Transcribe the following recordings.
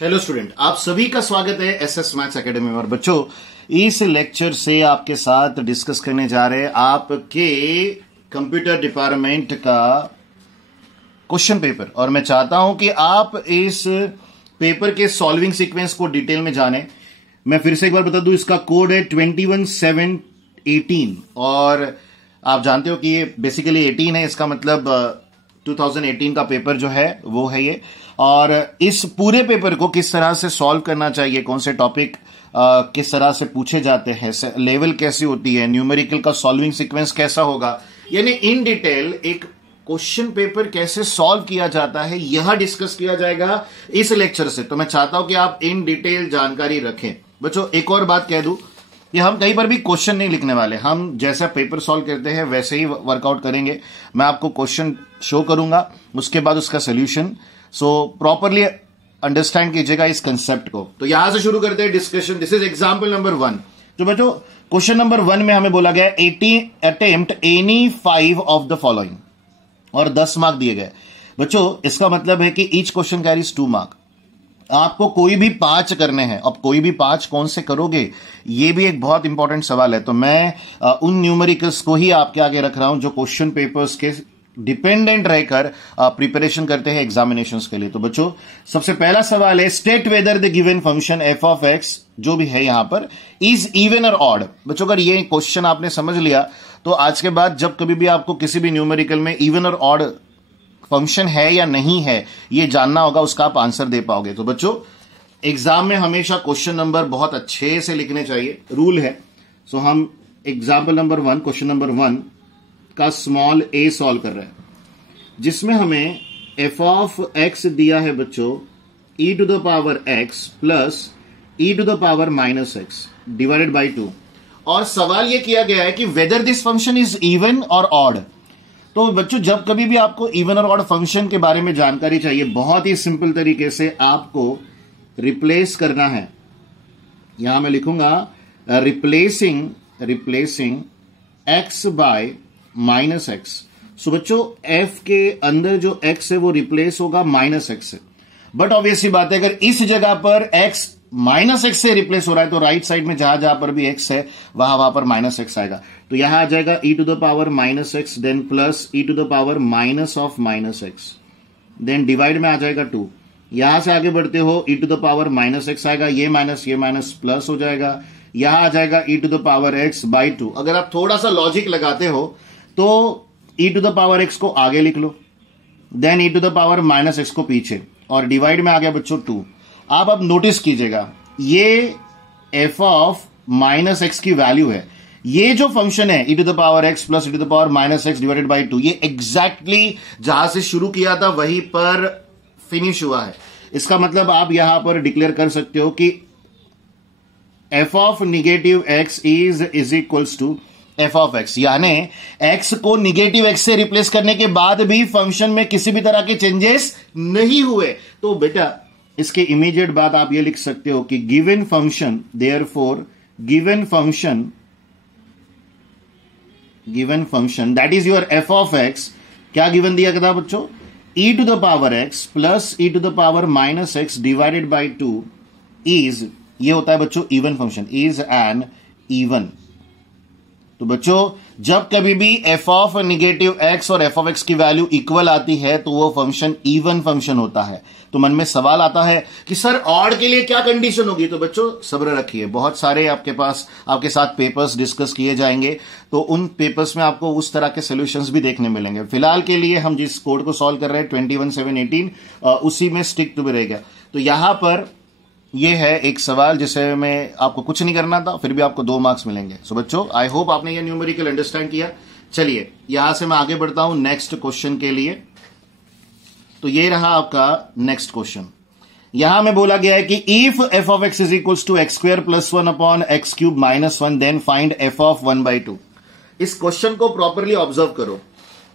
Hello student, आप सभी का स्वागत है एसएस मैथ्स एकेडमी में। और बच्चों, इस लेक्चर से आपके साथ डिस्कस करने जा रहे हैं आपके कंप्यूटर डिपार्टमेंट का क्वेश्चन पेपर। और मैं चाहता हूं कि आप इस पेपर के सॉल्विंग सीक्वेंस को डिटेल में जानें। मैं फिर से एक बार बता दूं, इसका कोड है 21718 और आप जानते हो कि ये बेसिकली 18 है, इसका मतलब 2018 का पेपर जो है वो है ये। और इस पूरे पेपर को किस तरह से सॉल्व करना चाहिए, कौन से टॉपिक किस तरह से पूछे जाते हैं, लेवल कैसी होती है, न्यूमेरिकल का सॉल्विंग सीक्वेंस कैसा होगा, यानी इन डिटेल एक क्वेश्चन पेपर कैसे सॉल्व किया जाता है, यह डिस्कस किया जाएगा इस लेक्चर से। तो मैं चाहता हूं कि आप इन डिटेल जानकारी रखें। बच्चों, एक और बात कह दूं कि हम कहीं पर भी क्वेश्चन नहीं लिखने वाले, हम जैसा पेपर सॉल्व करते हैं वैसे ही वर्कआउट करेंगे। मैं आपको क्वेश्चन शो करूंगा, उसके बाद उसका सोल्यूशन। सो प्रॉपरली अंडरस्टैंड कीजिएगा इस कंसेप्ट को। तो यहां से शुरू करते हैं discussion. This is example number 1। तो बच्चों, क्वेश्चन नंबर 1 में हमें बोला गया 80 attempt any 5 of the following और 10 मार्क दिए गए। बच्चों, इसका मतलब है कि ईच क्वेश्चन कैरीज 2 मार्क। आपको कोई भी 5 करने हैं। अब कोई भी 5 कौन से करोगे, ये भी एक बहुत इंपॉर्टेंट सवाल है। तो मैं उन न्यूमेरिकल्स को ही आपके आगे रख रहा हूं जो क्वेश्चन पेपर्स के डिपेंडेंट रहकर प्रिपरेशन करते हैं एग्जामिनेशंस के लिए। तो बच्चों, सबसे पहला सवाल है, state whether the given function F of x जो भी है यहां पर इज इवन और ऑड। बच्चों, अगर ये क्वेश्चन आपने समझ लिया तो आज के बाद जब कभी भी आपको किसी भी न्यूमेरिकल में इवन और ऑड फंक्शन है या नहीं है ये जानना होगा, उसका आप आंसर दे पाओगे। तो बच्चों, एग्जाम में हमेशा क्वेश्चन नंबर बहुत अच्छे से लिखने चाहिए, रूल है। सो हम एग्जाम्पल नंबर 1, क्वेश्चन नंबर 1 का स्मॉल ए सॉल्व कर रहे हैं, जिसमें हमें एफ ऑफ एक्स दिया है बच्चों ई to the power x plus E to the power minus x divided by 2। और सवाल यह किया गया है कि whether this function is even और ऑड। तो बच्चों, जब कभी भी आपको इवन और ऑड फंक्शन के बारे में जानकारी चाहिए, बहुत ही सिंपल तरीके से आपको रिप्लेस करना है। यहां मैं लिखूंगा replacing X by minus X. So बच्चों, एफ के अंदर जो एक्स है वो रिप्लेस होगा माइनस एक्स से। बट ऑब्वियसली बात है, अगर इस जगह पर एक्स माइनस एक्स से रिप्लेस हो रहा है तो राइट साइड में जहां जहां पर भी एक्स है वहां पर माइनस एक्स आएगा। तो यहां आ जाएगा e to the power minus x, then plus E to the power minus of minus x, then divide में आ जाएगा 2। यहां से आगे बढ़ते हो e to the power minus x आएगा, ये माइनस प्लस हो जाएगा, यहां आ जाएगा e to the power x by 2। अगर आप थोड़ा सा लॉजिक लगाते हो तो e to the power x को आगे लिख लो, then E to the power minus X को पीछे, और डिवाइड में आ गया बच्चों 2। आप अब नोटिस कीजिएगा, ये एफ ऑफ माइनस एक्स की वैल्यू है। ये जो फंक्शन है e to the power x plus E to the power minus x divided by 2, ये एग्जैक्टली जहां से शुरू किया था वहीं पर फिनिश हुआ है। इसका मतलब आप यहां पर डिक्लेयर कर सकते हो कि F of negative X is equals to F of X, यानी एक्स को निगेटिव एक्स से रिप्लेस करने के बाद भी फंक्शन में किसी भी तरह के चेंजेस नहीं हुए। तो बेटा, इसके इमीडिएट बाद आप ये लिख सकते हो कि given function, therefore given function that is your f of x, क्या गिवन दिया गया था बच्चों, ई to the power x plus E to the power minus x divided by 2 is, ये होता है बच्चों even function, is an even. तो बच्चों, जब कभी भी एफ ऑफ निगेटिव एक्स और एफ ऑफ एक्स की वैल्यू इक्वल आती है तो वो फंक्शन इवन फंक्शन होता है। तो मन में सवाल आता है कि सर ऑड के लिए क्या कंडीशन होगी। तो बच्चों, सब्र रखिए, बहुत सारे आपके साथ पेपर्स डिस्कस किए जाएंगे, तो उन पेपर्स में आपको उस तरह के सोल्यूशंस भी देखने मिलेंगे। फिलहाल के लिए हम जिस कोड को सॉल्व कर रहे हैं 21718, उसी में स्टिक टू भी रहेगा। तो यहां पर ये है एक सवाल जिसे में आपको कुछ नहीं करना था, फिर भी आपको 2 मार्क्स मिलेंगे। सो बच्चों, आई होप आपने ये न्यूमेरिकल अंडरस्टैंड किया। चलिए, यहां से मैं आगे बढ़ता हूं नेक्स्ट क्वेश्चन के लिए। तो ये रहा आपका नेक्स्ट क्वेश्चन। यहां में बोला गया है कि if F of x is equals to x square plus 1 upon x cube minus 1 then find F of 1 by 2। इस क्वेश्चन को प्रॉपरली ऑब्जर्व करो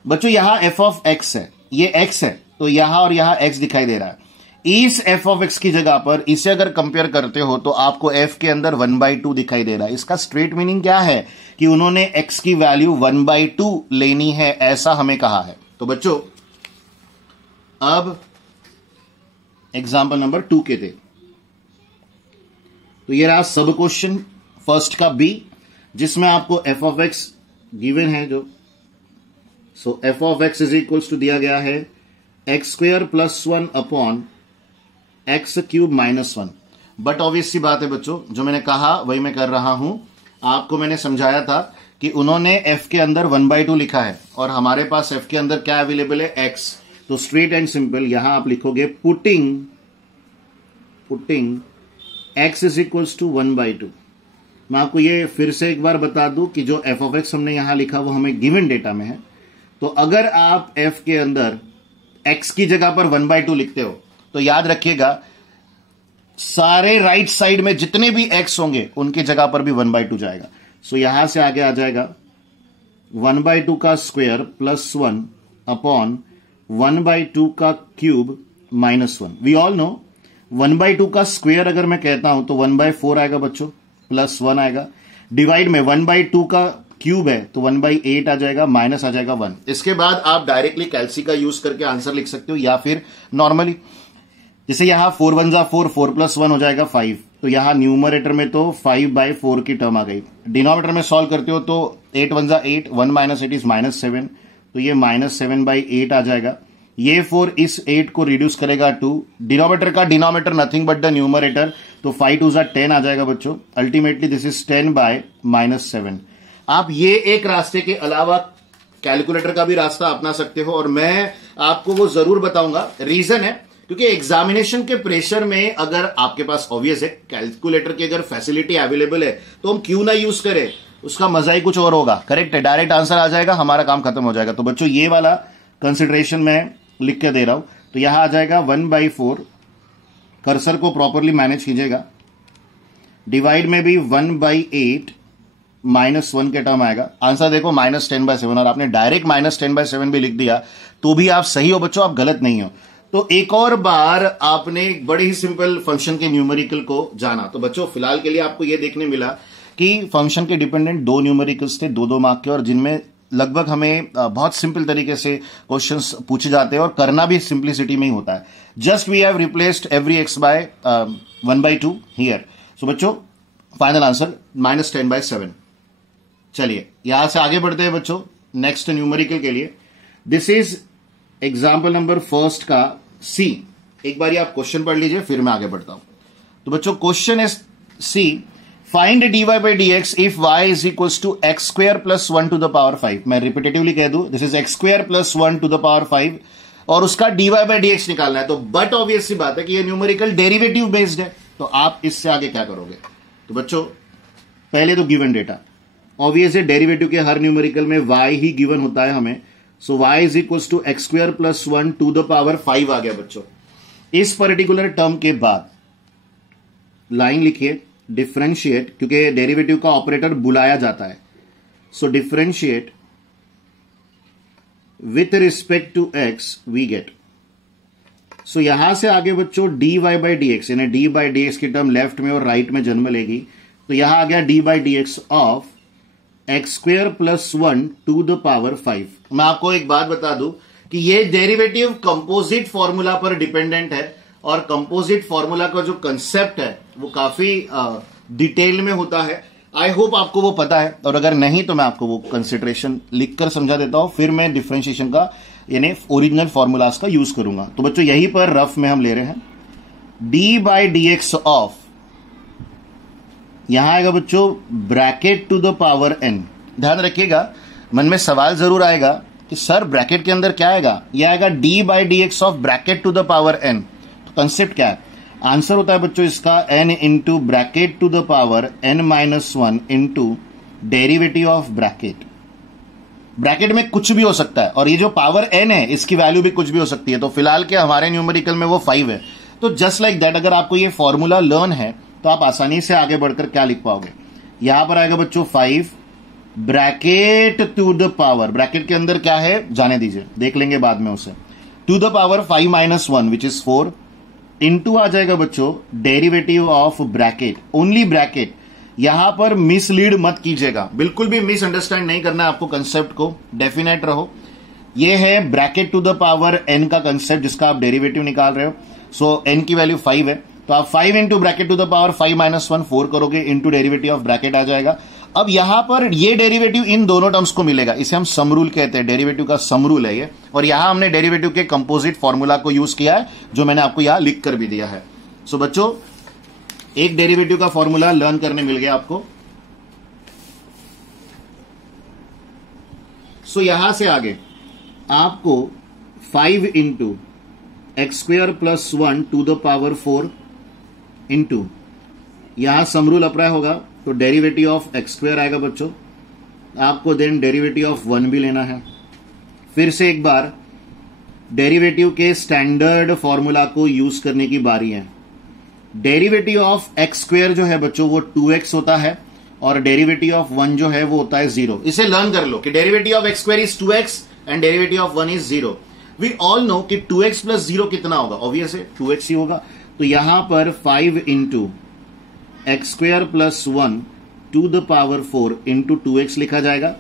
बच्चों। यहां एफ ऑफ एक्स है, ये एक्स है, तो यहां और यहां एक्स दिखाई दे रहा है। इस एफ ऑफ एक्स की जगह पर इसे अगर कंपेयर करते हो तो आपको एफ के अंदर 1/2 दिखाई दे रहा है। इसका स्ट्रेट मीनिंग क्या है कि उन्होंने एक्स की वैल्यू 1/2 लेनी है, ऐसा हमें कहा है। तो बच्चों, अब एग्जाम्पल नंबर 2 के थे। तो ये रहा सब क्वेश्चन फर्स्ट का बी, जिसमें आपको एफ ऑफ एक्स गिवन है जो, so f of x is equals to दिया गया है x square plus 1 upon x cube minus 1। But obvious सी बात है बच्चों, जो मैंने कहा वही मैं कर रहा हूं। आपको मैंने समझाया था कि उन्होंने f के अंदर 1/2 लिखा है और हमारे पास f के अंदर क्या अवेलेबल है, x। तो स्ट्रेट एंड सिंपल यहां आप लिखोगे putting x is equals to 1/2। मैं आपको ये फिर से एक बार बता दूं कि जो f ऑफ x हमने यहां लिखा वो हमें गिवन डेटा में है। तो अगर आप f के अंदर x की जगह पर 1/2 लिखते हो तो याद रखिएगा सारे राइट साइड में जितने भी x होंगे उनकी जगह पर भी 1/2 जाएगा। सो यहां से आगे आ जाएगा 1/2 का स्क्वायर प्लस 1 अपॉन 1/2 का cube minus 1। We all know 1/2 का स्क्वायर अगर मैं कहता हूं तो 1/4 आएगा बच्चों, प्लस 1 आएगा। डिवाइड में 1/2 का क्यूब है तो 1/8 आ जाएगा, माइनस आ जाएगा 1। इसके बाद आप डायरेक्टली कैल्सी का यूज करके आंसर लिख सकते हो या फिर नॉर्मली, जैसे यहां 4 1 जा 4, 4 प्लस 1 हो जाएगा 5। तो यहां न्यूमरेटर में तो 5/4 की टर्म आ गई। डिनोमिनेटर में सॉल्व करते हो तो 8 1 जा 8, 1 माइनस 8 इज -7, तो ये -7/8 आ जाएगा। ये 4 इस 8 को रिड्यूस करेगा 2। डिनोमिनेटर का denominator nothing but the numerator, तो 5 2 जा 10 आ जाएगा बच्चों। Ultimately this is 10/-7। आप ये एक रास्ते के अलावा कैलकुलेटर का भी रास्ता अपना सकते हो और मैं आपको वो जरूर बताऊंगा। रीजन है क्योंकि एग्जामिनेशन के प्रेशर में अगर आपके पास ऑब्वियस है कैलकुलेटर की अगर फैसिलिटी अवेलेबल है तो हम क्यों ना यूज करें, उसका मजा ही कुछ और होगा। करेक्ट है, डायरेक्ट आंसर आ जाएगा, हमारा काम खत्म हो जाएगा। तो बच्चों ये वाला कंसिडरेशन मैं लिख के दे रहा हूं। तो यहां आ जाएगा 1/4, कर्सर को प्रॉपरली मैनेज कीजिएगा। डिवाइड में भी 1/8 -1 के टर्म आएगा। आंसर देखो -10/7, और आपने डायरेक्ट -10/7 भी लिख दिया तो भी आप सही हो बच्चों, आप गलत नहीं हो। तो एक और बार आपने एक बड़े ही सिंपल फंक्शन के न्यूमेरिकल को जाना। तो बच्चों फिलहाल के लिए आपको यह देखने मिला कि फंक्शन के डिपेंडेंट 2 न्यूमेरिकल्स थे 2-2 मार्क के, और जिनमें लगभग हमें बहुत सिंपल तरीके से क्वेश्चंस पूछे जाते हैं और करना भी सिंप्लिसिटी में ही होता है। Just we have replaced every x by 1/2 here. So बच्चों फाइनल आंसर -10/7। चलिए यहां से आगे बढ़ते हैं बच्चों नेक्स्ट न्यूमेरिकल के लिए। This is example number first का सी। एक बार आप क्वेश्चन पढ़ लीजिए फिर मैं आगे बढ़ता हूं। तो बच्चों question is C, find dy/dx if y is equals to x square plus 1 to the power 5। मैं रिपीटेटिवली कह दूं, this is X square plus 1 to the power 5 और उसका dy/dx निकालना है। तो बट ऑब्वियस सी बात है कि ये न्यूमेरिकल डेरिवेटिव बेस्ड है, तो आप इससे आगे क्या करोगे। तो बच्चों पहले तो गिवन डेटा, ऑब्वियस है डेरिवेटिव के हर न्यूमेरिकल में y ही गिवन होता है हमें। So y is equals to x square plus 1 to the power 5 आ गया बच्चों। इस पर्टिकुलर टर्म के बाद लाइन लिखिए डिफरेंशिएट, क्योंकि डेरिवेटिव का ऑपरेटर बुलाया जाता है। So differentiate with respect to x we get. So यहां से आगे बच्चों dy/dx, यानी d/dx की टर्म लेफ्ट में और राइट में जन्म लेगी। तो यहां आ गया d/dx of x square plus 1 to the power 5। मैं आपको एक बात बता दूं कि ये डेरिवेटिव कंपोजिट फॉर्मूला पर डिपेंडेंट है, और कंपोजिट फॉर्मूला का जो कंसेप्ट है वो काफी डिटेल में होता है। आई होप आपको वो पता है, और अगर नहीं तो मैं आपको वो कंसिडरेशन लिखकर समझा देता हूं, फिर मैं डिफरेंशिएशन का यानी ओरिजिनल फॉर्मूलाज का यूज करूंगा। तो बच्चों यहीं पर रफ में हम ले रहे हैं d/dx ऑफ, यहां आएगा बच्चों bracket to the power n। ध्यान रखिएगा, मन में सवाल जरूर आएगा कि सर ब्रैकेट के अंदर क्या आएगा। यह आएगा d/dx of bracket to the power n। तो कंसेप्ट क्या है, आंसर होता है बच्चों इसका n into bracket to the power n-1 into derivative of bracket. Bracket में कुछ भी हो सकता है, और ये जो पावर n है इसकी वैल्यू भी कुछ भी हो सकती है। तो फिलहाल के हमारे न्यूमेरिकल में वो 5 है। तो जस्ट लाइक दैट अगर आपको ये फॉर्मूला लर्न है तो आप आसानी से आगे बढ़कर क्या लिख पाओगे। यहां पर आएगा बच्चों 5 bracket to the power, bracket के अंदर क्या है जाने दीजिए, देख लेंगे बाद में उसे, to the power 5-1 which is 4 into आ जाएगा बच्चों derivative of bracket, only bracket. यहां पर मिसलीड मत कीजिएगा, बिल्कुल भी मिसअंडरस्टैंड नहीं करना है आपको कंसेप्ट को, डेफिनेट रहो। ये है bracket to the power n का कंसेप्ट जिसका आप डेरिवेटिव निकाल रहे हो। सो n की वैल्यू 5 है, तो आप 5 into bracket to the power 5 minus 1 4 करोगे, इंटू डेरिवेटिव ऑफ ब्रैकेट आ जाएगा। अब यहां पर ये डेरिवेटिव इन दोनों टर्म्स को मिलेगा, इसे हम सम रूल कहते हैं, डेरिवेटिव का सम रूल है ये। और यहां हमने डेरिवेटिव के कंपोजिट फॉर्मूला को यूज किया है, जो मैंने आपको यहां लिख कर भी दिया है। सो बच्चों, एक डेरिवेटिव का फॉर्मूला लर्न करने मिल गया आपको। सो यहां से आगे आपको 5 into x square plus 1 to the power 4 into, यहां सम रूल अप्लाई होगा तो डेरिवेटिव ऑफ एक्स स्क्वेयर आएगा बच्चों। आपको देन डेरिवेटिव ऑफ 1 भी लेना है। फिर से एक बार डेरिवेटिव के स्टैंडर्ड फॉर्मूला को यूज करने की बारी है। डेरिवेटिव ऑफ एक्स स्क्वेयर जो है बच्चों वो 2x होता है, और डेरिवेटिव ऑफ 1 जो है वो होता है 0। इसे लर्न कर लो कि derivative of x square is 2x and derivative of 1 is 0। We all know कि 2x प्लस 0 कितना होगा, ऑब्वियस है 2x ही होगा। तो यहां पर 5 into x square plus 1 to the power 4 into 2x लिखा जाएगा।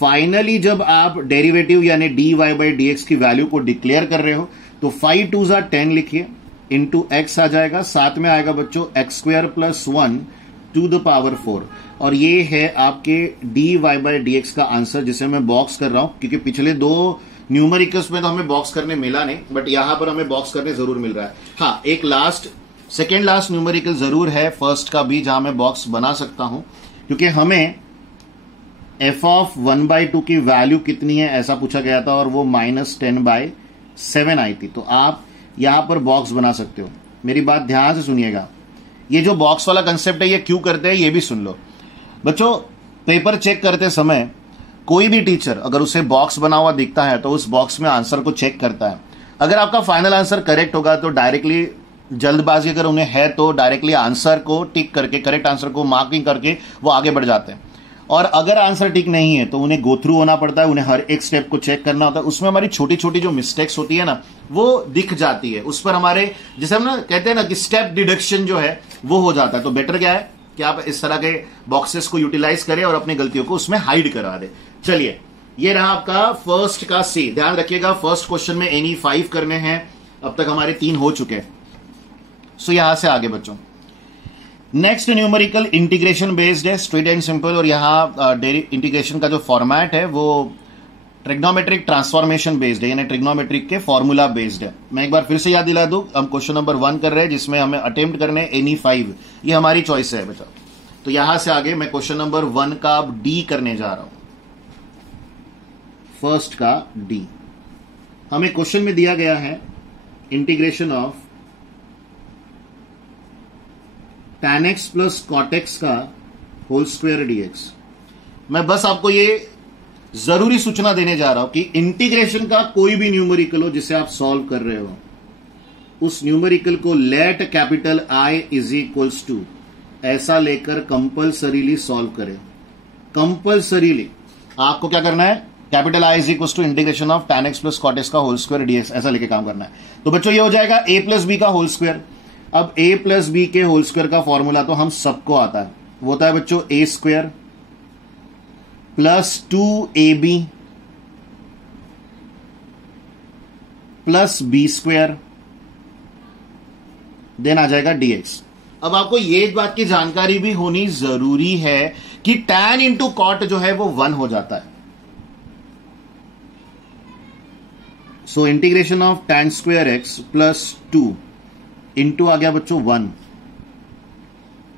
फाइनली जब आप डेरिवेटिव यानी dy बाई dx की वैल्यू को डिक्लेयर कर रहे हो तो 5 2 जा 10 लिखिए, इंटू एक्स आ जाएगा, साथ में आएगा बच्चों x square plus 1 to the power 4। और ये है आपके dy बाई dx का आंसर, जिसे मैं बॉक्स कर रहा हूं, क्योंकि पिछले दो न्यूमेरिकल्स में तो हमें बॉक्स करने मिला नहीं, बट यहां पर हमें बॉक्स करने जरूर मिल रहा है। हाँ, एक सेकेंड लास्ट न्यूमेरिकल जरूर है फर्स्ट का भी, जहां मैं बॉक्स बना सकता हूं, क्योंकि हमें f ऑफ 1/2 की वैल्यू कितनी है ऐसा पूछा गया था, और वो -10/7 आई थी। तो आप यहां पर बॉक्स बना सकते हो। मेरी बात ध्यान से सुनिएगा, ये जो बॉक्स वाला कंसेप्ट है ये क्यों करते हैं ये भी सुन लो बच्चों। पेपर चेक करते समय कोई भी टीचर अगर उसे बॉक्स बना हुआ दिखता है तो उस बॉक्स में आंसर को चेक करता है। अगर आपका फाइनल आंसर करेक्ट होगा तो डायरेक्टली, जल्दबाजी अगर उन्हें है तो डायरेक्टली आंसर को टिक करके, करेक्ट आंसर को मार्किंग करके वो आगे बढ़ जाते हैं। और अगर आंसर ठीक नहीं है तो उन्हें गो थ्रू होना पड़ता है, उन्हें हर एक स्टेप को चेक करना होता है। उसमें हमारी छोटी छोटी जो मिस्टेक्स होती है ना वो दिख जाती है, उस पर हमारे, जैसे हम ना कहते हैं ना कि स्टेप डिडक्शन जो है वो हो जाता है। तो बेटर क्या है कि आप इस तरह के बॉक्सेस को यूटिलाइज करें और अपनी गलतियों को उसमें हाइड करा दें। चलिए, ये रहा आपका फर्स्ट का सी। ध्यान रखिएगा, फर्स्ट क्वेश्चन में एनी 5 करने हैं। अब तक हमारे 3 हो चुके हैं। सो यहां से आगे बच्चों, नेक्स्ट न्यूमेरिकल इंटीग्रेशन बेस्ड है, स्ट्रेट एंड सिंपल। और यहां इंटीग्रेशन का जो फॉर्मेट है वो ट्रिग्नोमेट्रिक ट्रांसफॉर्मेशन बेस्ड है, यानी ट्रिग्नोमेट्रिक के फॉर्मूला बेस्ड है। मैं एक बार फिर से याद दिला दूं, हम क्वेश्चन नंबर 1 कर रहे हैं जिसमें हमें अटेम्प्ट करने एनी 5, ये हमारी चॉइस है बच्चा। तो यहां से आगे मैं क्वेश्चन नंबर 1 का अब डी करने जा रहा हूं, फर्स्ट का डी। हमें क्वेश्चन में दिया गया है integration of tan x plus cot x का होल स्क्वायर dx। मैं बस आपको ये जरूरी सूचना देने जा रहा हूं कि इंटीग्रेशन का कोई भी न्यूमेरिकल हो जिसे आप सॉल्व कर रहे हो, उस न्यूमेरिकल को let capital I is equals to ऐसा लेकर कंपल्सरीली सॉल्व करें। कंपल्सरीली आपको क्या करना है, capital I is equals to integration of tan x plus cot x का होल स्क्वायर dx ऐसा लेके काम करना है। तो बच्चों ये हो जाएगा a प्लस बी का होल स्क्वायर। अब a प्लस बी के होल स्क्वायर का फॉर्मूला तो हम सबको आता है, वो होता है बच्चों a square plus 2ab plus b square, then आ जाएगा dx। अब आपको ये बात की जानकारी भी होनी जरूरी है कि tan इंटू कॉट जो है वो 1 हो जाता है। So integration of tan square x plus 2 into आ गया बच्चों 1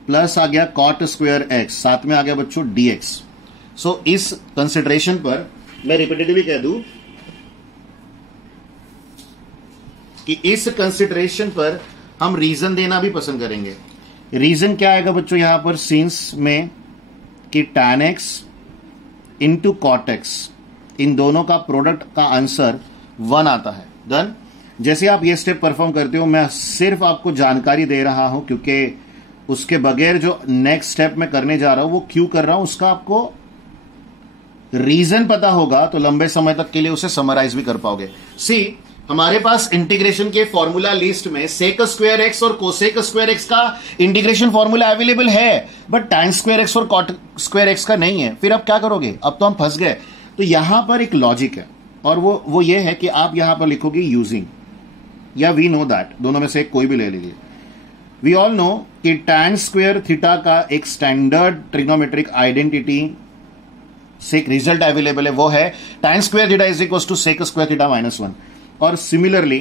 प्लस आ गया cot स्क्वायर x, साथ में आ गया बच्चों dx। सो इस कंसिडरेशन पर मैं रिपीटेडली कह दूं कि इस कंसिडरेशन पर हम रीजन देना भी पसंद करेंगे। रीजन क्या आएगा बच्चों यहां पर सीन्स में कि tan x into cot x, इन दोनों का प्रोडक्ट का आंसर 1 आता है। डन। जैसे आप ये स्टेप परफॉर्म करते हो, मैं सिर्फ आपको जानकारी दे रहा हूं, क्योंकि उसके बगैर जो नेक्स्ट स्टेप मैं करने जा रहा हूं वो क्यों कर रहा हूं उसका आपको रीजन पता होगा तो लंबे समय तक के लिए उसे समराइज भी कर पाओगे। सी, हमारे पास इंटीग्रेशन के फॉर्मूला लिस्ट में सेक स्क्वायर एक्स और कोसेक स्क्वायर एक्स का इंटीग्रेशन फॉर्मूला अवेलेबल है, बट tan स्क्वायर एक्स और cot स्क्वायर एक्स का नहीं है। फिर अब क्या करोगे, अब तो हम फंस गए। तो यहां पर एक लॉजिक है, और वो ये है कि आप यहां पर लिखोगे यूजिंग या वी नो दैट, दोनों में से एक कोई भी ले लीजिए। वी ऑल नो कि tan स्क्वायर थीटा का एक स्टैंडर्ड ट्रिग्नोमेट्रिक आइडेंटिटी से एक रिजल्ट अवेलेबल है, वो है tan square theta is equal to sec square theta -1। और सिमिलरली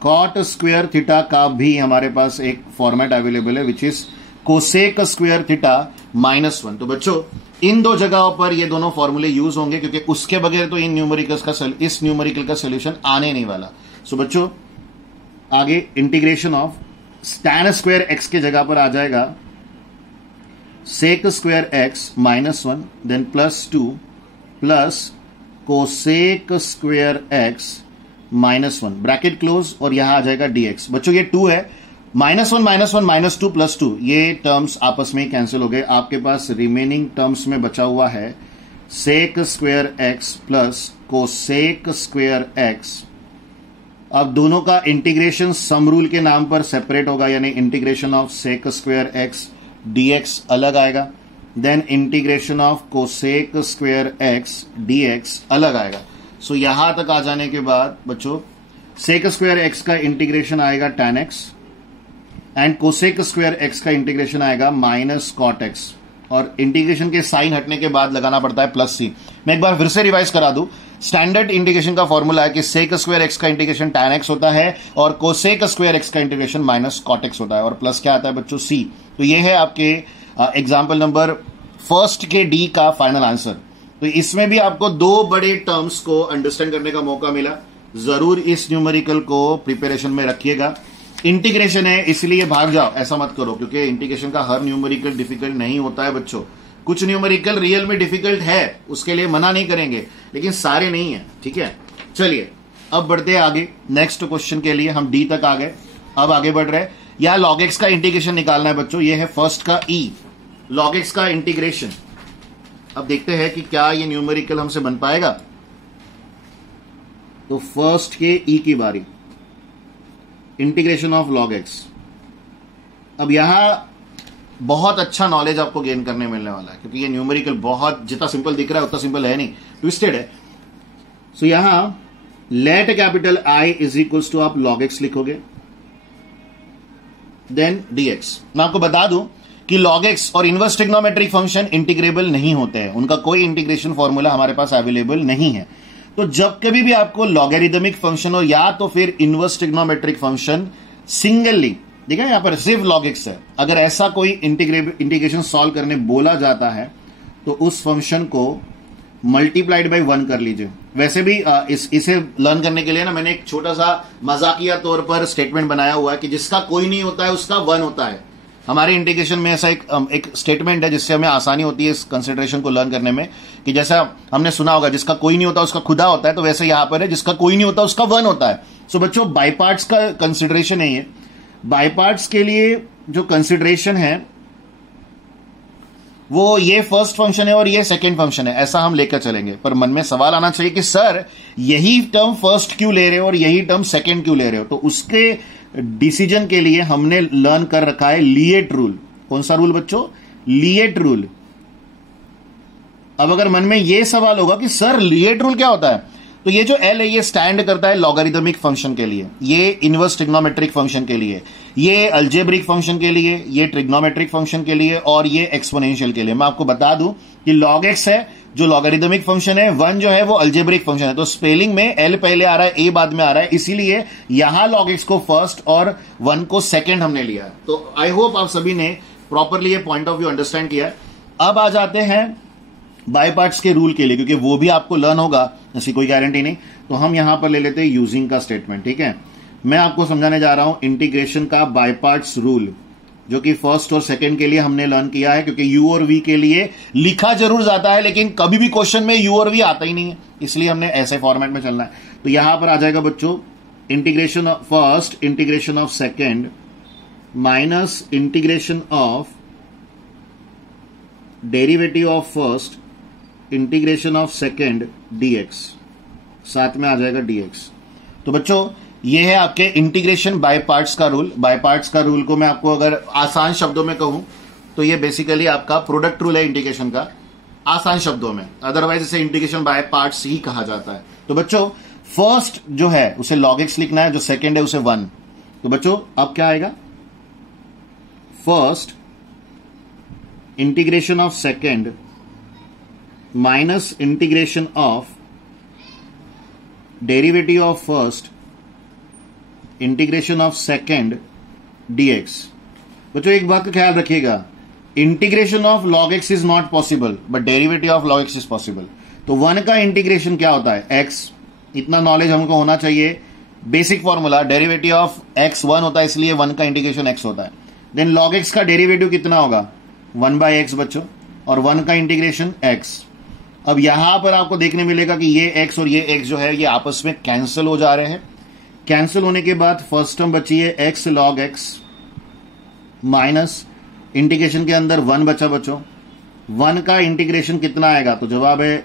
कॉट स्क्वायर थीटा का भी हमारे पास एक फॉर्मेट अवेलेबल है which is cosec square theta -1। तो बच्चों इन दो जगहों पर ये दोनों फॉर्मूले यूज होंगे, क्योंकि उसके बगैर तो इन न्यूमेरिकल्स का इस न्यूमेरिकल का सोल्यूशन आने नहीं वाला। सो बच्चों आगे integration of tan square x के जगह पर आ जाएगा sec square x -1 then +2 plus cosec square x -1 bracket close, और यहां आ जाएगा dx। बच्चों ये 2 है, -1 -2 +2 ये टर्म्स आपस में कैंसिल हो गए। आपके पास रिमेनिंग टर्म्स में बचा हुआ है sec square x plus cosec square x. अब दोनों का इंटीग्रेशन सम रूल के नाम पर सेपरेट होगा, यानी integration of sec square x dx अलग आएगा, then integration of cosec square x dx अलग आएगा। सो यहां तक आ जाने के बाद बच्चों सेक स्क्वायर एक्स का इंटीग्रेशन आएगा tan x and cosec square x का इंटीग्रेशन आएगा -cot x, और इंटीग्रेशन के साइन हटने के बाद लगाना पड़ता है +c। मैं एक बार फिर से रिवाइज करा दूं, स्टैंडर्ड इंटीग्रेशन का फॉर्मूला है कि सेक स्क्वायर एक्स का इंटीग्रेशन tan x होता है और कोसेक स्क्वायर एक्स का इंटीग्रेशन -cot x होता है, और प्लस क्या आता है बच्चों c। तो ये है आपके एग्जाम्पल नंबर 1 के डी का फाइनल आंसर। तो इसमें भी आपको दो बड़े टर्म्स को अंडरस्टैंड करने का मौका मिला, जरूर इस न्यूमेरिकल को प्रिपरेशन में रखिएगा। इंटीग्रेशन है इसलिए भाग जाओ ऐसा मत करो, क्योंकि इंटीग्रेशन का हर न्यूमेरिकल डिफिकल्ट नहीं होता है बच्चों। कुछ न्यूमेरिकल रियल में डिफिकल्ट है, उसके लिए मना नहीं करेंगे, लेकिन सारे नहीं है, ठीक है। चलिए अब बढ़ते हैं आगे नेक्स्ट क्वेश्चन के लिए। हम डी तक आ गए, अब आगे बढ़ रहे हैं। यहां log x का इंटीग्रेशन निकालना है बच्चों, ये है फर्स्ट का e log x का इंटीग्रेशन। अब देखते हैं कि क्या ये न्यूमेरिकल हमसे बन पाएगा। तो फर्स्ट के e की बारी, इंटीग्रेशन ऑफ log x। अब यहां बहुत अच्छा नॉलेज आपको गेन करने मिलने वाला है, क्योंकि ये न्यूमेरिकल बहुत जितना सिंपल दिख रहा है उतना सिंपल है नहीं, ट्विस्टेड है। सो यहां let capital I is equals to आप log x लिखोगे, देन dx। मैं आपको बता दूं कि log x और इनवर्स ट्रिग्नोमेट्रिक फंक्शन इंटीग्रेबल नहीं होते हैं, उनका कोई इंटीग्रेशन फॉर्मूला हमारे पास अवेलेबल नहीं है। तो जब कभी भी आपको लॉगरिदमिक फंक्शन और या तो फिर इनवर्स ट्रिग्नोमेट्रिक फंक्शन सिंगलली, देखा यहां पर सिर्फ log x है, अगर ऐसा कोई इंटीग्रेशन सॉल्व करने बोला जाता है तो उस फंक्शन को मल्टीप्लाइड बाय 1 कर लीजिए। वैसे भी इसे लर्न करने के लिए ना मैंने एक छोटा सा मजाकिया तौर पर स्टेटमेंट बनाया हुआ है कि जिसका कोई नहीं होता है उसका 1 होता है। हमारे इंटीग्रेशन में ऐसा एक स्टेटमेंट है जिससे हमें आसानी होती है इस कंसिडरेशन को लर्न करने में, कि जैसा हमने सुना होगा जिसका कोई नहीं होता उसका खुदा होता है, तो वैसे यहां पर है जिसका कोई नहीं होता उसका 1 होता है। सो बच्चों बाई पार्ट्स का कंसिडरेशन है ये। बाई पार्ट्स के लिए जो कंसिडरेशन है वो ये फर्स्ट फंक्शन है और ये सेकंड फंक्शन है, ऐसा हम लेकर चलेंगे। पर मन में सवाल आना चाहिए कि सर यही टर्म फर्स्ट क्यों ले रहे हो और यही टर्म सेकंड क्यों ले रहे हो। तो उसके डिसीजन के लिए हमने लर्न कर रखा है लिएट रूल। कौन सा रूल बच्चों? लिएट रूल। अब अगर मन में यह सवाल होगा कि सर लिएट रूल क्या होता है, तो ये जो L है ये स्टैंड करता है लॉगरिदमिक फंक्शन के लिए, ये इनवर्स ट्रिग्नोमेट्रिक फंक्शन के लिए, ये अलजेब्रिक फंक्शन के लिए, ये ट्रिग्नोमेट्रिक फंक्शन के लिए और ये एक्सपोनेंशियल के लिए। मैं आपको बता दूं कि log x है जो लॉगरिदमिक फंक्शन है, 1 जो है वो अलजेब्रिक फंक्शन है। तो स्पेलिंग में L पहले आ रहा है, A बाद में आ रहा है, इसीलिए यहां log x को फर्स्ट और 1 को सेकंड हमने लिया है। तो आई होप आप सभी ने प्रॉपरली ये पॉइंट ऑफ व्यू अंडरस्टैंड किया। अब आ जाते हैं बाय पार्ट्स के रूल के लिए, क्योंकि वो भी आपको लर्न होगा, ऐसी कोई गारंटी नहीं। तो हम यहां पर ले लेते हैं यूजिंग का स्टेटमेंट। ठीक है, मैं आपको समझाने जा रहा हूं इंटीग्रेशन का बाय पार्ट्स रूल, जो कि फर्स्ट और सेकंड के लिए हमने लर्न किया है, क्योंकि यू और वी के लिए लिखा जरूर जाता है लेकिन कभी भी क्वेश्चन में यू और वी आता ही नहीं है, इसलिए हमने ऐसे फॉर्मेट में चलना है। तो यहां पर आ जाएगा बच्चों integration of first, integration of second minus integration of derivative of first integration of second dx, साथ में आ जाएगा dx। तो बच्चों ये है आपके इंटीग्रेशन बाय पार्ट्स का रूल। बाय पार्ट्स का रूल को मैं आपको अगर आसान शब्दों में कहूं तो ये बेसिकली आपका प्रोडक्ट रूल है इंटीग्रेशन का, आसान शब्दों में, अदरवाइज इसे इंटीग्रेशन बाय पार्ट्स ही कहा जाता है। तो बच्चों फर्स्ट जो है उसे log x लिखना है, जो सेकेंड है उसे 1। तो बच्चों अब क्या आएगा, first integration of second minus integration of derivative of first integration of second dx। बच्चों एक बात का ख्याल रखिएगा, integration of log x is not possible but derivative of log x is possible. तो 1 का इंटीग्रेशन क्या होता है, x। इतना नॉलेज हमको होना चाहिए। Basic formula, derivative of x 1 होता है, इसलिए 1 का इंटीग्रेशन x होता है। देन log x का डेरिवेटिव कितना होगा, 1/x बच्चों, और 1 का इंटीग्रेशन x। अब यहां पर आपको देखने मिलेगा कि ये x और ये x जो है ये आपस में कैंसिल हो जा रहे हैं। कैंसिल होने के बाद फर्स्ट टर्म बची है x log x minus integration के अंदर 1 बचा बच्चों। 1 का इंटीग्रेशन कितना आएगा, तो जवाब है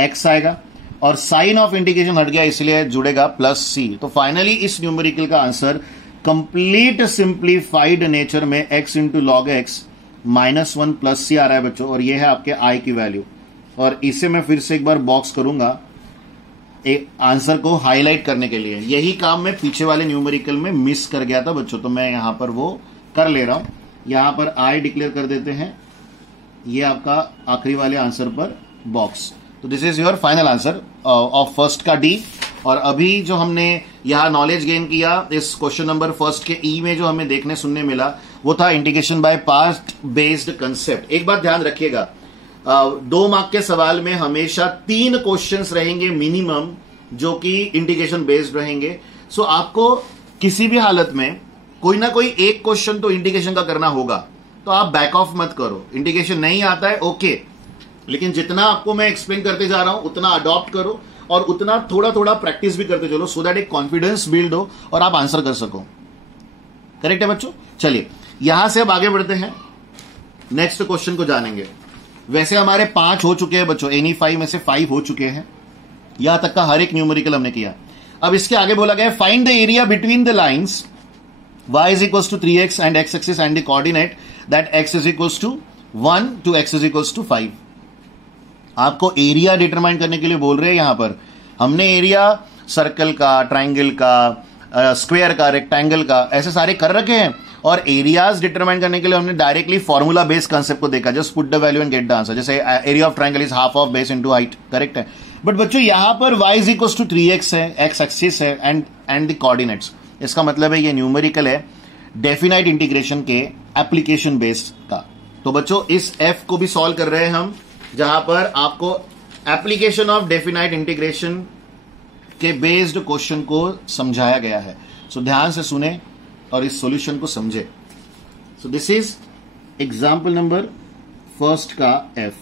x आएगा, और साइन ऑफ इंटीग्रेशन हट गया इसलिए जुड़ेगा +c। तो फाइनली इस न्यूमेरिकल का आंसर कंप्लीट सिंप्लीफाइड नेचर में x into log x -1 +c आ रहा है बच्चों, और ये है आपके i की वैल्यू। और इसे मैं फिर से एक बार बॉक्स करूंगा एक आंसर को हाईलाइट करने के लिए। यही काम मैं पीछे वाले न्यूमेरिकल में मिस कर गया था बच्चों, तो मैं यहां पर वो कर ले रहा हूं। यहां पर i डिक्लेयर कर देते हैं, ये आपका आखिरी वाले आंसर पर बॉक्स। तो this is your final answer of first का D। और अभी जो हमने यहां नॉलेज गेन किया इस क्वेश्चन नंबर फर्स्ट के E में, जो हमें देखने सुनने मिला वो था integration by part based concept. एक बात ध्यान रखिएगा, 2 मार्क के सवाल में हमेशा 3 क्वेश्चंस रहेंगे मिनिमम जो कि इंटीग्रेशन बेस्ड रहेंगे। सो आपको किसी भी हालत में कोई ना कोई एक क्वेश्चन तो इंटीग्रेशन का करना होगा, तो आप बैक ऑफ मत करो। इंटीग्रेशन नहीं आता है ओके, लेकिन जितना आपको मैं एक्सप्लेन करते जा रहा हूं उतना अडॉप्ट करो और उतना थोड़ा थोड़ा प्रैक्टिस भी करते चलो, सो दैट एक कॉन्फिडेंस बिल्ड हो और आप आंसर कर सको। करेक्ट है बच्चों? चलिए यहां से अब आगे बढ़ते हैं, नेक्स्ट क्वेश्चन को जानेंगे। वैसे हमारे 5 हो चुके हैं बच्चों, एनी 5 में से 5 हो चुके हैं, यहां तक का हर एक न्यूमेरिकल हमने किया। अब इसके आगे बोला गया find the area between the lines y is equals to 3x and x axis and the coordinate that x is equals to 1 to x is equals to 5। आपको एरिया डिटरमाइन करने के लिए बोल रहे हैं। यहां पर हमने एरिया सर्कल का, ट्राइंगल का, स्क्वायर का, रेक्टेंगल का ऐसे सारे कर रखे हैं, और एरियाज डिटरमाइन करने के लिए हमने डायरेक्टली फॉर्मूला बेस्ड कांसेप्ट को देखा, just put the value and get the answer. जैसे area of triangle is half of base into height, correct है। बट बच्चों यहां पर y is equals to 3x है, x एक्सिस है एंड द कोऑर्डिनेट्स। इसका मतलब है ये न्यूमेरिकल है डेफिनाइट इंटीग्रेशन के एप्लीकेशन बेस्ड का। तो बच्चों इस f को भी सॉल्व कर रहे हैं हम, जहां पर आपको एप्लीकेशन ऑफ डेफिनाइट इंटीग्रेशन के बेस्ड क्वेश्चन को समझाया गया है। सो ध्यान से सुने और इस सॉल्यूशन को समझे। So this is example number first का f।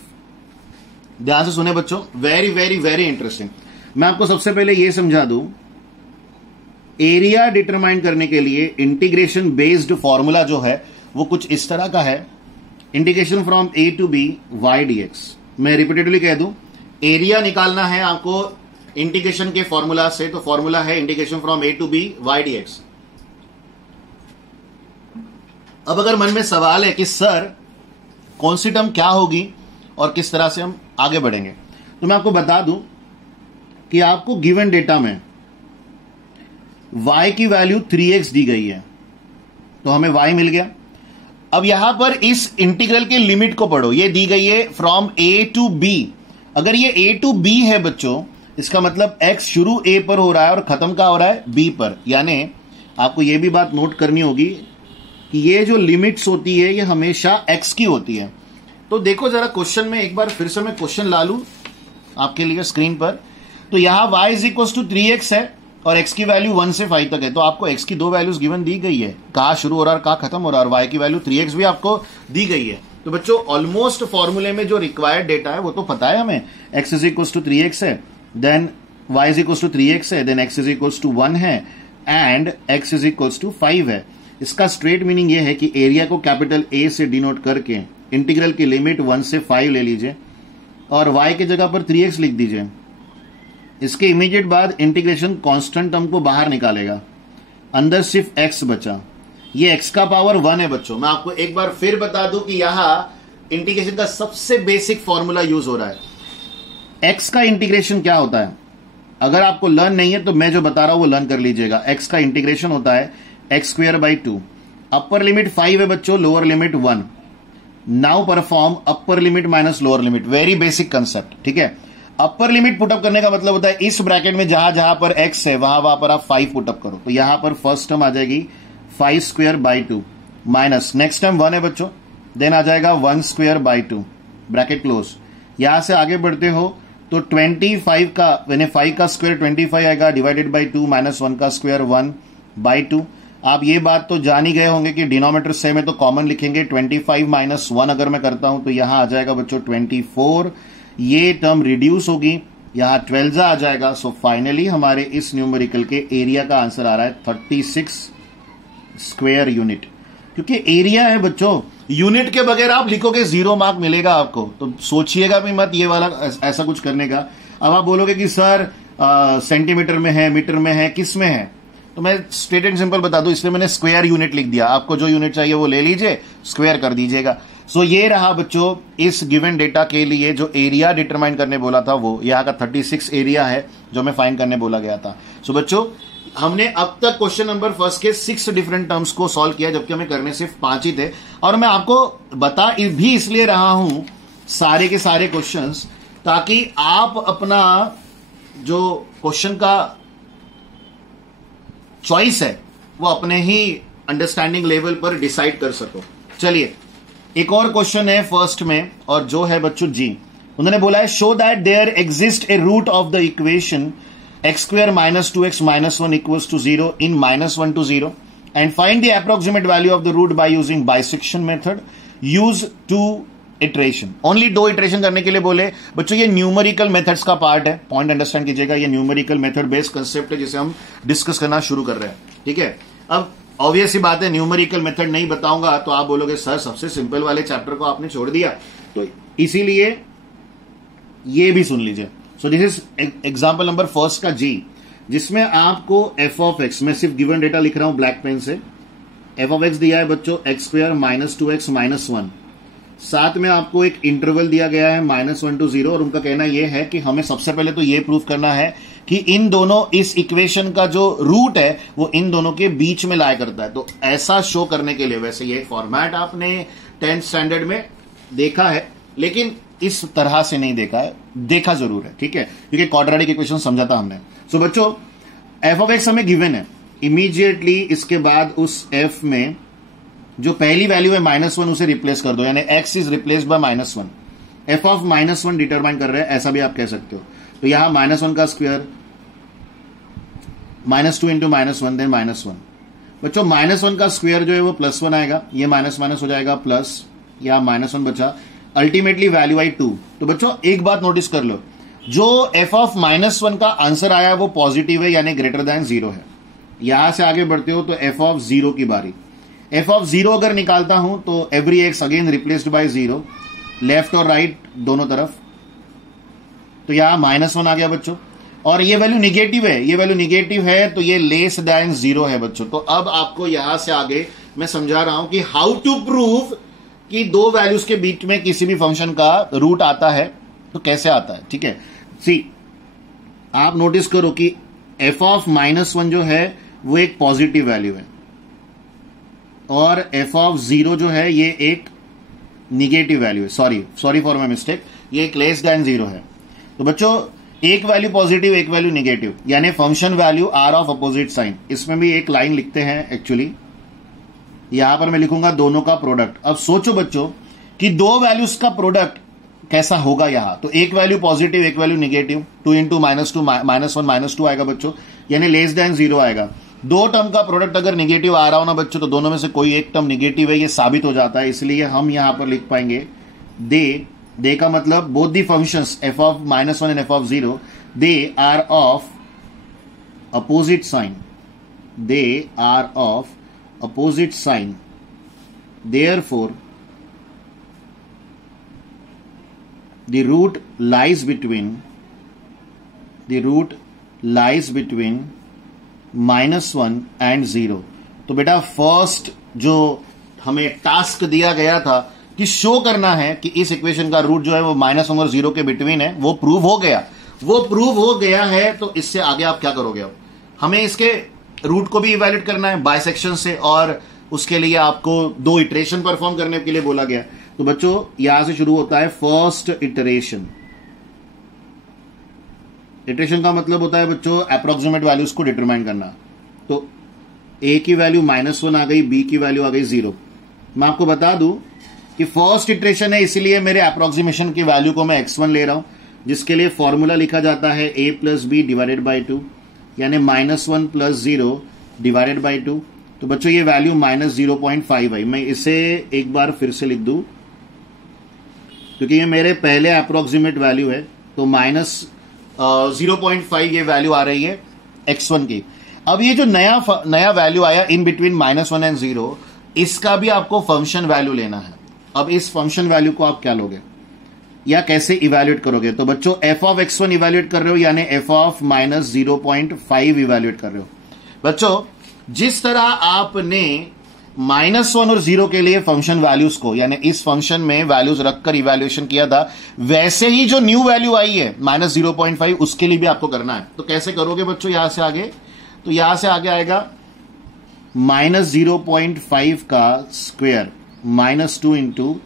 ध्यान से सुने बच्चों, वेरी वेरी वेरी इंटरेस्टिंग। मैं आपको सबसे पहले यह समझा दूं, एरिया डिटरमाइन करने के लिए इंटीग्रेशन बेस्ड फॉर्मूला जो है वो कुछ इस तरह का है, integration from a to b y dx। मैं रिपीटेडली कह दूं, एरिया निकालना है आपको इंटीग्रेशन के फॉर्मूला से, तो फॉर्मूला है integration from a to b y dx। अब अगर मन में सवाल है कि सर कौन सी टर्म क्या होगी और किस तरह से हम आगे बढ़ेंगे, तो मैं आपको बता दूं कि आपको गिवन डेटा में y की वैल्यू 3x दी गई है, तो हमें y मिल गया। अब यहां पर इस इंटीग्रल के लिमिट को पढ़ो, ये दी गई है फ्रॉम a टू b। अगर ये a टू b है बच्चों, इसका मतलब x शुरू a पर हो रहा है और खत्म का हो रहा है b पर। यानी आपको यह भी बात नोट करनी होगी कि ये जो लिमिट्स होती है ये हमेशा x की होती है। तो देखो जरा क्वेश्चन में, एक बार फिर से मैं क्वेश्चन ला लूं आपके लिए स्क्रीन पर। तो यहां y is equal to 3x है और x की वैल्यू 1 से 5 तक है, तो आपको x की 2 वैल्यूज गिवन दी गई है, कहां शुरू हो रहा है और कहां खत्म हो रहा है, और y की वैल्यू 3x भी आपको दी गई है। तो बच्चों ऑलमोस्ट फॉर्मूले में जो रिक्वायर्ड डेटा है वो तो पता है हमें, x is equal to 3x है, then y is equal to 3x है, then x is equal to 1 है and x is equal to 5 है। इसका स्ट्रेट मीनिंग ये है कि एरिया को कैपिटल A से डिनोट करके इंटीग्रल की लिमिट 1 से 5 ले लीजिए और y की जगह पर 3x लिख दीजिए। इसके इमीडिएट बाद इंटीग्रेशन कांस्टेंट टर्म को बाहर निकालेगा, अंदर सिर्फ x बचा। ये x का पावर 1 है बच्चों। मैं आपको एक बार फिर बता दूं कि यहां इंटीग्रेशन का सबसे बेसिक फॉर्मूला यूज हो रहा है। x का इंटीग्रेशन क्या होता है, अगर आपको लर्न नहीं है तो मैं जो बता रहा हूं वो लर्न कर लीजिएगा। x का इंटीग्रेशन होता है x² by 2। अपर लिमिट 5 है बच्चों, lower limit 1। Now perform upper limit minus lower limit, very basic concept, ठीक है। अपर लिमिट पुटअप करने का मतलब होता है इस ब्रैकेट में जहां जहां पर x है वहां पर आप 5 पुटअप करो। तो यहां पर फर्स्ट टर्म आ जाएगी 5 square by 2 minus next term 1 है बच्चों, देन आ जाएगा 1 स्क्वायर बाई 2 ब्रैकेट क्लोज। यहां से आगे बढ़ते हो तो 25 का यानी 5 का स्क्वायर 25 आएगा डिवाइडेड बाई 2 माइनस 1 का स्क्वायर 1 बाई 2। आप ये बात तो जान ही गए होंगे कि डिनोमिनेटर सेम है तो कॉमन लिखेंगे। 25 माइनस 1 अगर मैं करता हूं तो यहां आ जाएगा बच्चों 24, ये टर्म रिड्यूस होगी, यहां 12 आ जाएगा। सो फाइनली हमारे इस न्यूमेरिकल के एरिया का आंसर आ रहा है 36 स्क्वायर यूनिट। क्योंकि एरिया है बच्चों, यूनिट के बगैर आप लिखोगे 0 मार्क मिलेगा आपको, तो सोचिएगा भी मत ये वाला ऐसा कुछ करने का। अब आप बोलोगे कि सर सेंटीमीटर में है, मीटर में है, किस में है, तो मैं स्ट्रेट एंड सिंपल बता दूं, इसलिए मैंने स्क्वायर यूनिट लिख दिया। आपको जो यूनिट चाहिए वो ले लीजिए, स्क्वायर कर दीजिएगा। सो ये रहा बच्चों इस गिवन डेटा के लिए जो एरिया डिटरमाइन करने बोला था, वो यहाँ का 36 एरिया है जो मैं फाइंड करने बोला गया था। सो बच्चों हमने अब तक क्वेश्चन नंबर फर्स्ट के 6 डिफरेंट टर्म्स को सॉल्व किया, जबकि हमें करने सिर्फ 5 ही थे। और मैं आपको बता भी इसलिए रहा हूं सारे के सारे क्वेश्चंस, ताकि आप अपना जो क्वेश्चन का चॉइस है वो अपने ही अंडरस्टैंडिंग लेवल पर डिसाइड कर सको। चलिए एक और क्वेश्चन है फर्स्ट में, और जो है बच्चों जी, उन्होंने बोला है show that there exist a root of the equation x square minus 2x minus 1 equals to 0 in minus 1 to 0 and find the approximate value of the root by using bisection method. Use 2 iteration. Only 2 iteration करने के लिए बोले बच्चों। ये numerical methods का part है, point understand कीजिएगा। ये न्यूमेरिकल मेथड बेस्ड कंसेप्ट है जिसे हम डिस्कस करना शुरू कर रहे हैं, ठीक है। अब ऑब्वियस ही बात है, न्यूमेरिकल मेथड नहीं बताऊंगा तो आप बोलोगे सर सबसे सिंपल वाले चैप्टर को आपने छोड़ दिया, तो इसीलिए ये भी सुन लीजिए। So this is example number first का जी, जिसमें आपको एफ ऑफ एक्स, मैं सिर्फ गिवन डेटा लिख रहा हूं ब्लैक पेन से। एफ ऑफ एक्स दिया है बच्चों x square minus 2x minus 1, साथ में आपको एक इंटरवल दिया गया है -1 to 0, और उनका कहना यह है कि हमें सबसे पहले तो यह प्रूव करना है कि इन दोनों, इस इक्वेशन का जो रूट है वो इन दोनों के बीच में लाया करता है। तो ऐसा शो करने के लिए, वैसे ये फॉर्मेट आपने 10th स्टैंडर्ड में देखा है लेकिन इस तरह से नहीं देखा है, देखा जरूर है, ठीक है, क्योंकि क्वाड्रेटिक इक्वेशन समझा था हमने। सो बच्चों एफ ऑफ एक्स हमें गिवन है, इमीडिएटली इसके बाद उस एफ में जो पहली वैल्यू है -1 उसे रिप्लेस कर दो, यानी x is replace by -1। F of -1 determine कर रहे हैं, ऐसा भी आप कह सकते हो। तो यहां -1 का स्क्वायर -2 इंटू -1 देन -1। बच्चों -1 का स्क्वायर जो है वो +1 आएगा, ये माइनस माइनस हो जाएगा प्लस, यहां -1 बचा, अल्टीमेटली वैल्यू आई 2। तो बच्चों एक बात नोटिस कर लो, जो एफ ऑफ -1 का आंसर आया वो पॉजिटिव है, यानी ग्रेटर देन 0 है। यहां से आगे बढ़ते हो तो एफ ऑफ 0 की बारी। एफ ऑफ 0 अगर निकालता हूं तो every x again replaced by 0, left और राइट दोनों तरफ। तो यहां -1 आ गया बच्चों, और ये वैल्यू निगेटिव है, ये वैल्यू निगेटिव है तो ये लेस देन 0 है बच्चों। तो अब आपको यहां से आगे मैं समझा रहा हूं कि हाउ टू प्रूव कि दो वैल्यूज के बीच में किसी भी फंक्शन का रूट आता है तो कैसे आता है, ठीक है। सी आप नोटिस करो कि एफ ऑफ -1 जो है वो एक पॉजिटिव वैल्यू है, और एफ ऑफ 0 जो है ये एक निगेटिव वैल्यू है। सॉरी फॉर माय मिस्टेक, ये एक लेस देन 0 है। तो बच्चों एक वैल्यू पॉजिटिव, एक वैल्यू निगेटिव, यानी function value are of opposite sign. इसमें भी एक लाइन लिखते हैं एक्चुअली, यहां पर मैं लिखूंगा दोनों का प्रोडक्ट। अब सोचो बच्चों कि दो वैल्यूज का प्रोडक्ट कैसा होगा यहां। तो एक वैल्यू पॉजिटिव, एक वैल्यू निगेटिव, 2 इंटू -1 -2 आएगा बच्चों, यानी लेस देन 0 आएगा। दो टर्म का प्रोडक्ट अगर निगेटिव आ रहा हो ना बच्चों, तो दोनों में से कोई एक टर्म निगेटिव है, ये साबित हो जाता है। इसलिए हम यहां पर लिख पाएंगे दे का मतलब both the functions f of -1 and f of 0 they are of opposite sign, they are of opposite sign, therefore the root lies between -1 and 0। तो बेटा फर्स्ट जो हमें टास्क दिया गया था कि शो करना है कि इस इक्वेशन का रूट जो है वो -1 और 0 के बिटवीन है, वो प्रूव हो गया है। तो इससे आगे आप क्या करोगे, अब हमें इसके रूट को भी इवैल्यूएट करना है बाइसेक्शन से, और उसके लिए आपको 2 इटरेशन परफॉर्म करने के लिए बोला गया। तो बच्चों यहां से शुरू होता है फर्स्ट इटरेशन। इटरेशन का मतलब होता है बच्चों अप्रोक्सीमेट वैल्यूज को डिटरमाइन करना। तो ए की वैल्यू -1 आ गई, बी की वैल्यू आ गई 0। मैं आपको बता दूं कि फर्स्ट इटरेशन है, इसीलिए मेरे अप्रोक्सीमेशन की वैल्यू को मैं x1 ले रहा हूं, जिसके लिए फॉर्मूला लिखा जाता है a + b / 2, यानी -1 + 0 / 2। तो बच्चों ये वैल्यू -0.5 आई। मैं इसे एक बार फिर से लिख दूं क्योंकि ये मेरे पहले अप्रोक्सीमेट वैल्यू है। तो -0.5 ये वैल्यू आ रही है x1 की। अब ये जो नया वैल्यू आया इन बिटवीन -1 एंड 0, इसका भी आपको फंक्शन वैल्यू लेना है। अब इस फंक्शन वैल्यू को आप क्या लोगे या कैसे इवैल्यूएट करोगे? तो बच्चों f(x1) इवैल्यूएट कर रहे हो, यानी f -0.5 इवैल्यूएट कर रहे हो। बच्चों जिस तरह आपने -1 और 0 के लिए फंक्शन वैल्यूज को, यानी इस फंक्शन में वैल्यूज रखकर इवैल्यूएशन किया था, वैसे ही जो न्यू वैल्यू आई है -0.5, उसके लिए भी आपको करना है। तो कैसे करोगे बच्चों? यहां से आगे, तो यहां से आगे आएगा -0.5 का स्क्वायर -2 इंटू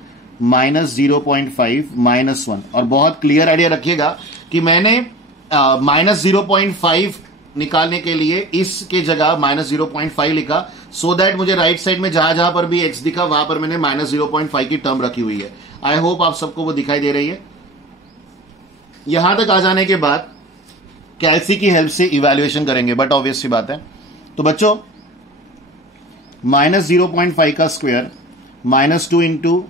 -0.5 -1। और बहुत क्लियर आइडिया रखिएगा कि मैंने -0.5 निकालने के लिए इसके जगह -0.5 लिखा, सो दैट मुझे राइट साइड में जहां जहां पर भी x दिखा वहां पर मैंने -0.5 की टर्म रखी हुई है। आई होप आप सबको वो दिखाई दे रही है। यहां तक आ जाने के बाद कैलसी की हेल्प से इवैल्यूएशन करेंगे, बट ऑब्वियस सी बात है। तो बच्चों -0.5 का स्क्वायर -2 इंटू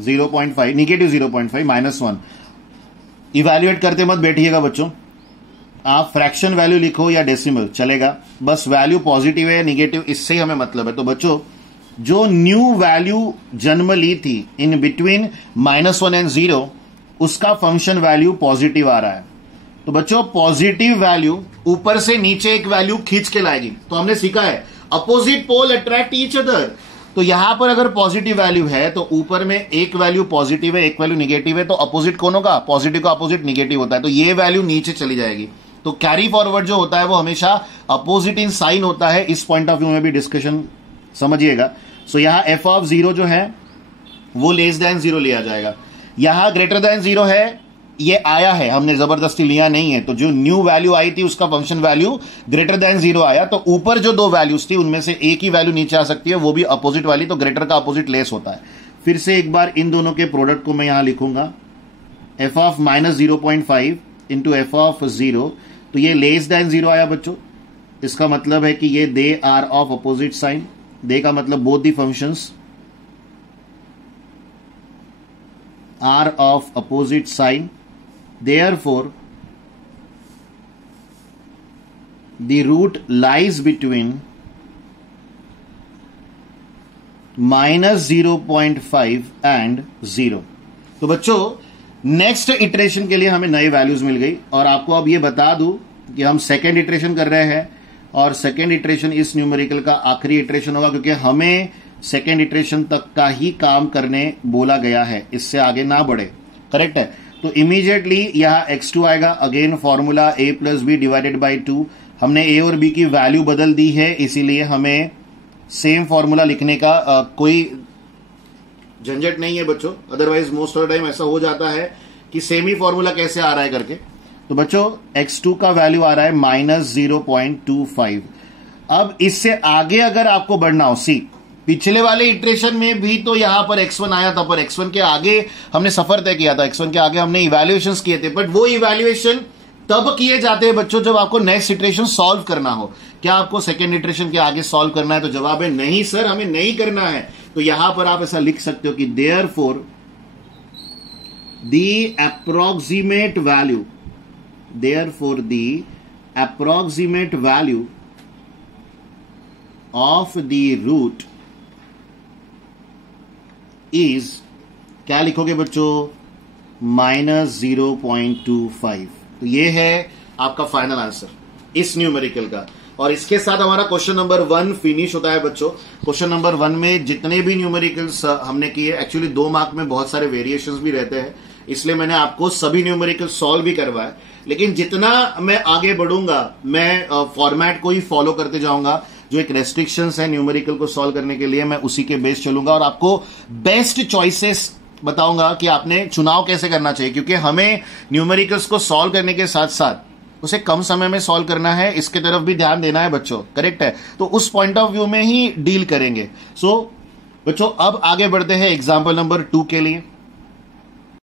0.5 -0.5 -1। इवैल्यूएट करते मत बैठिएगा बच्चों, आप फ्रैक्शन वैल्यू लिखो या डेसिमल चलेगा, बस वैल्यू पॉजिटिव है या निगेटिव इससे ही हमें मतलब है। तो बच्चों जो न्यू वैल्यू जन्म ली थी इन बिटवीन -1 एंड 0, उसका फंक्शन वैल्यू पॉजिटिव आ रहा है। तो बच्चों पॉजिटिव वैल्यू ऊपर से नीचे एक वैल्यू खींच के लाएगी। तो हमने सीखा है opposite pole attract each other. तो यहां पर अगर पॉजिटिव वैल्यू है तो ऊपर में एक वैल्यू पॉजिटिव है, एक वैल्यू निगेटिव है, तो अपोजिट कौन होगा? पॉजिटिव का अपोजिट निगेटिव होता है, तो ये वैल्यू नीचे चली जाएगी। तो कैरी फॉरवर्ड जो होता है वो हमेशा अपोजिट इन साइन होता है। इस पॉइंट ऑफ व्यू में भी डिस्कशन समझिएगा। सो यहां f(0) जो है वो <0 लिया जाएगा। यहां <0 है, ये आया है, हमने जबरदस्ती लिया नहीं है। तो जो न्यू वैल्यू आई थी उसका फंक्शन वैल्यू <0 आया, तो ऊपर जो 2 वैल्यूज थी उनमें से एक ही वैल्यू नीचे आ सकती है, वो भी अपोजिट वाली। तो ग्रेटर का अपोजिट लेस होता है। फिर से एक बार इन दोनों के प्रोडक्ट को मैं यहां लिखूंगा, f -0.5 इंटू f(0), तो ये <0 आया बच्चों। इसका मतलब है कि ये they are of opposite sign. They का मतलब both the functions are of opposite sign, therefore the root lies between -0.5 and 0। तो बच्चों नेक्स्ट इटरेशन के लिए हमें नई वैल्यूज मिल गई। और आपको अब ये बता दूं कि हम सेकेंड इटरेशन कर रहे हैं, और सेकेंड इटरेशन इस न्यूमेरिकल का आखिरी इटरेशन होगा, क्योंकि हमें सेकेंड इटरेशन तक का ही काम करने बोला गया है, इससे आगे ना बढ़े। करेक्ट है? तो इमीडिएटली यहां x2 आएगा। Again formula a + b / 2। हमने a और b की वैल्यू बदल दी है, इसीलिए हमें सेम फॉर्मूला लिखने का कोई झंझट नहीं है बच्चों। Otherwise most of the time ऐसा हो जाता है कि सेम ही फॉर्मूला कैसे आ रहा है करके। तो बच्चों x2 का वैल्यू आ रहा है -0.25। अब इससे आगे अगर आपको बढ़ना हो, सी पिछले वाले इटरेशन में भी तो यहां पर x1 आया था, पर x1 के आगे हमने सफर तय किया था, x1 के आगे हमने इवैल्यूएशंस किए थे। बट वो इवैल्यूएशन तब किए जाते हैं बच्चों जब आपको नेक्स्ट इटरेशन सॉल्व करना हो। क्या आपको सेकेंड इटरेशन के आगे सॉल्व करना है? तो जवाब है नहीं सर, हमें नहीं करना है। तो यहां पर आप ऐसा लिख सकते हो कि therefore the approximate value of the root is, क्या लिखोगे बच्चों? -0.25। तो ये है आपका फाइनल आंसर इस न्यूमेरिकल का। और इसके साथ हमारा क्वेश्चन नंबर 1 फिनिश होता है बच्चों। क्वेश्चन नंबर 1 में जितने भी न्यूमेरिकल्स हमने किए, एक्चुअली 2 मार्क में बहुत सारे वेरिएशंस भी रहते हैं, इसलिए मैंने आपको सभी न्यूमेरिकल सॉल्व भी करवाए। लेकिन जितना मैं आगे बढ़ूंगा मैं फॉर्मेट को ही फॉलो करते जाऊंगा, जो एक रेस्ट्रिक्शंस है न्यूमेरिकल को सॉल्व करने के लिए, मैं उसी के बेस चलूंगा और आपको बेस्ट चॉइसेस बताऊंगा कि आपने चुनाव कैसे करना चाहिए, क्योंकि हमें न्यूमेरिकल्स को सॉल्व करने के साथ साथ उसे कम समय में सॉल्व करना है, इसके तरफ भी ध्यान देना है बच्चों, करेक्ट है। तो उस पॉइंट ऑफ व्यू में ही डील करेंगे। सो बच्चों अब आगे बढ़ते हैं एग्जाम्पल नंबर 2 के लिए।